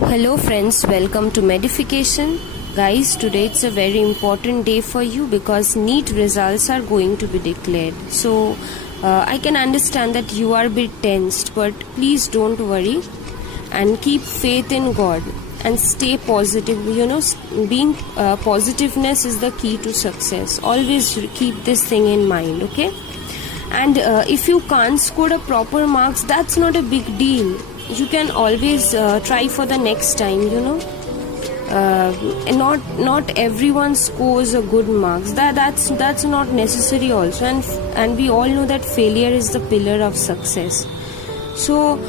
Hello friends, welcome to Medification. Guys, today it's a very important day for you because NEET results are going to be declared. So I can understand that you are a bit tensed, but please don't worry and keep faith in God and stay positive. Being positiveness is the key to success. Always keep this thing in mind, okay? And if you can't score a proper marks, that's not a big deal. You can always try for the next time, and not everyone scores a good marks. That's not necessary also, and we all know that failure is the pillar of success. So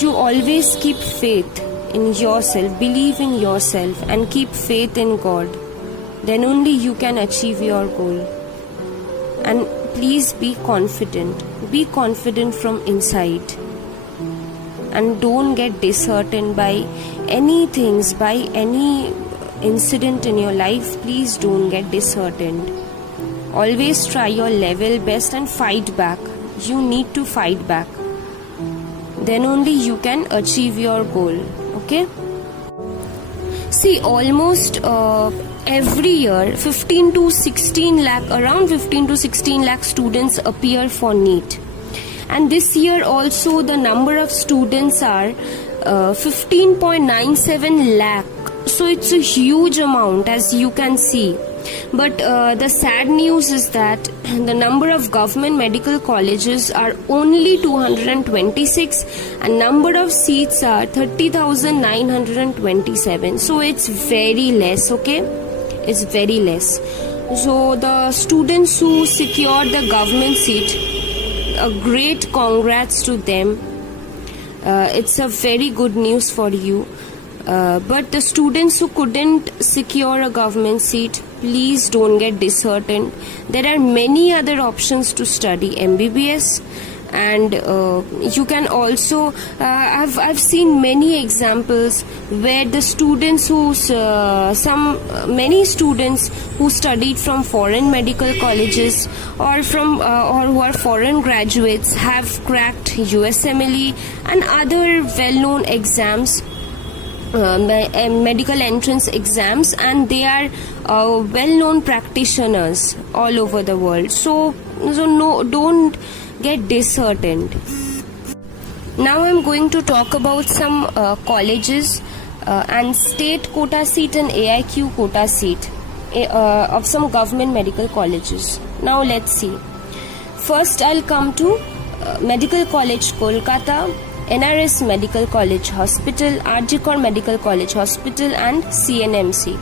you always keep faith in yourself, believe in yourself, and keep faith in God. Then only you can achieve your goal. And please be confident from inside. And don't get disheartened by any things, by any incident in your life. Please don't get disheartened. Always try your level best and fight back. You need to fight back. Then only you can achieve your goal. Okay? See, almost every year around 15 to 16 lakh students appear for NEET. And this year also the number of students are 15.97 lakh. So it's a huge amount, as you can see. But the sad news is that the number of government medical colleges are only 226 and number of seats are 30,927. So it's very less, okay? It's very less. So the students who secured the government seat, a great congrats to them. It's a very good news for you. But the students who couldn't secure a government seat, please don't get disheartened. There are many other options to study MBBS, and you can also I've seen many examples where the students many students who studied from foreign medical colleges or from or who are foreign graduates have cracked USMLE and other well-known exams, medical entrance exams, and they are well-known practitioners all over the world. So no, don't get disheartened. Now I'm going to talk about some colleges and state quota seat and AIQ quota seat of some government medical colleges. Now let's see. First I'll come to Medical College Kolkata, NRS Medical College Hospital, RG Kar Medical College Hospital, and CNMC,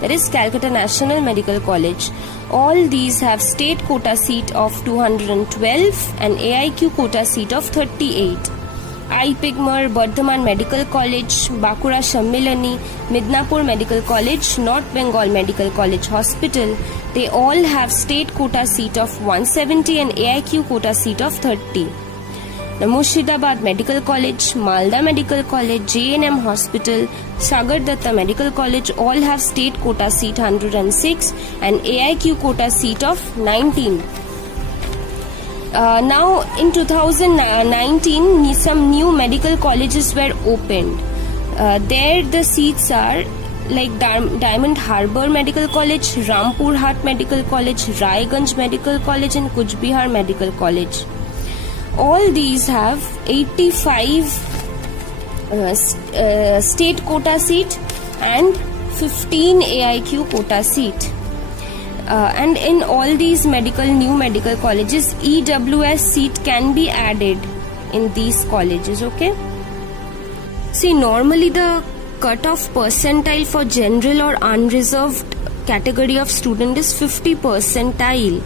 that is Calcutta National Medical College. All these have state quota seat of 212 and AIQ quota seat of 38. Pigmer, Bardhaman Medical College, Bakura Shammilani, Midnapur Medical College, North Bengal Medical College Hospital, they all have state quota seat of 170 and AIQ quota seat of 30. The Murshidabad Medical College, Malda Medical College, JNM Hospital, Sagar Datta Medical College all have state quota seat 106 and AIQ quota seat of 19. Now in 2019 some new medical colleges were opened. There the seats are like Diamond Harbour Medical College, Rampur Hat Medical College, Raiganj Medical College, and Kuch Bihar Medical College. All these have 85 state quota seat and 15 AIQ quota seat. And in all these new medical colleges, EWS seat can be added in these colleges, okay? See, normally the cut-off percentile for general or unreserved category of student is 50 percentile.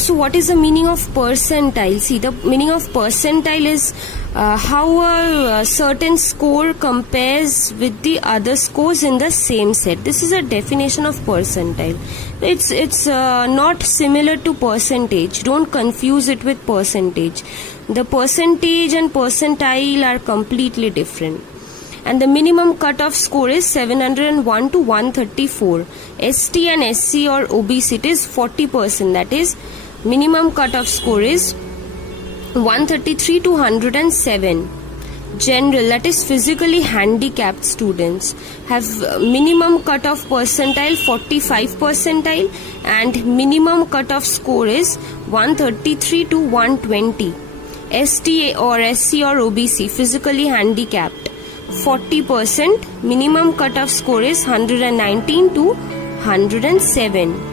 So what is the meaning of percentile? See, the meaning of percentile is how a certain score compares with the other scores in the same set. This is a definition of percentile. It's not similar to percentage. Don't confuse it with percentage. The percentage and percentile are completely different. And the minimum cutoff score is 701 to 134. ST and SC or OBC it is 40%. That is, minimum cutoff score is 133 to 107. general, that is physically handicapped students, have minimum cutoff percentile 45 percentile and minimum cutoff score is 133 to 120. ST or SC or OBC, physically handicapped, 40%, minimum cutoff score is 119 to 107.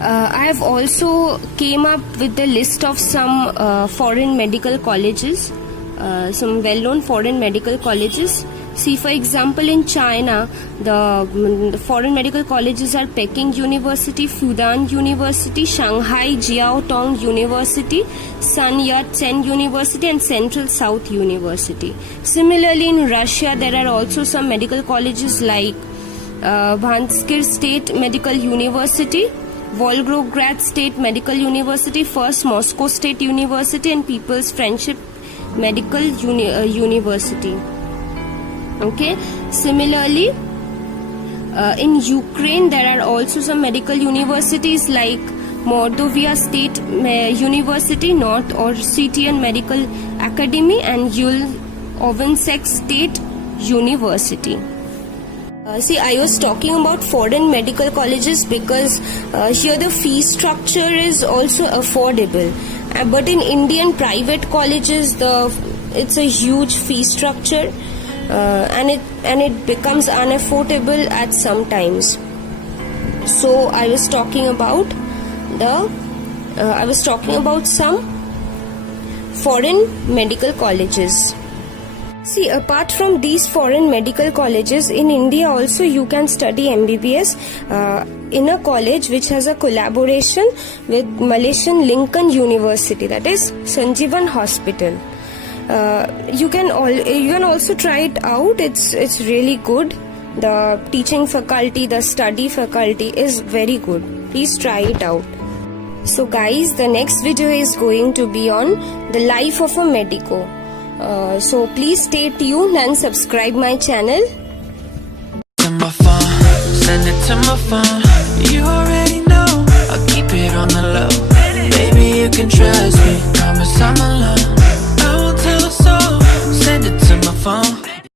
I have also came up with the list of some foreign medical colleges, some well-known foreign medical colleges. See, for example, in China, the foreign medical colleges are Peking University, Fudan University, Shanghai Jiao Tong University, Sun Yat-sen University and Central South University. Similarly, in Russia, there are also some medical colleges like Vanskir State Medical University, Volgograd State Medical University, First Moscow State University and People's Friendship Medical University. Okay. Similarly, in Ukraine there are also some medical universities like Mordovia State University, North Ossetian Medical Academy and Yul-Ovensek State University. See, I was talking about foreign medical colleges because here the fee structure is also affordable. But in Indian private colleges, it's a huge fee structure, and it becomes unaffordable at some times. So I was talking about some foreign medical colleges. See, apart from these foreign medical colleges, in India also you can study MBBS in a college which has a collaboration with Malaysian Lincoln University, that is Sanjeevan Hospital. You can also try it out. It's really good. The teaching faculty, the study faculty is very good. Please try it out. So guys, the next video is going to be on the life of a medico. So please stay tuned and subscribe my channel. To my phone, send it to my phone. You already know, I'll keep it on the low. Baby, you can try.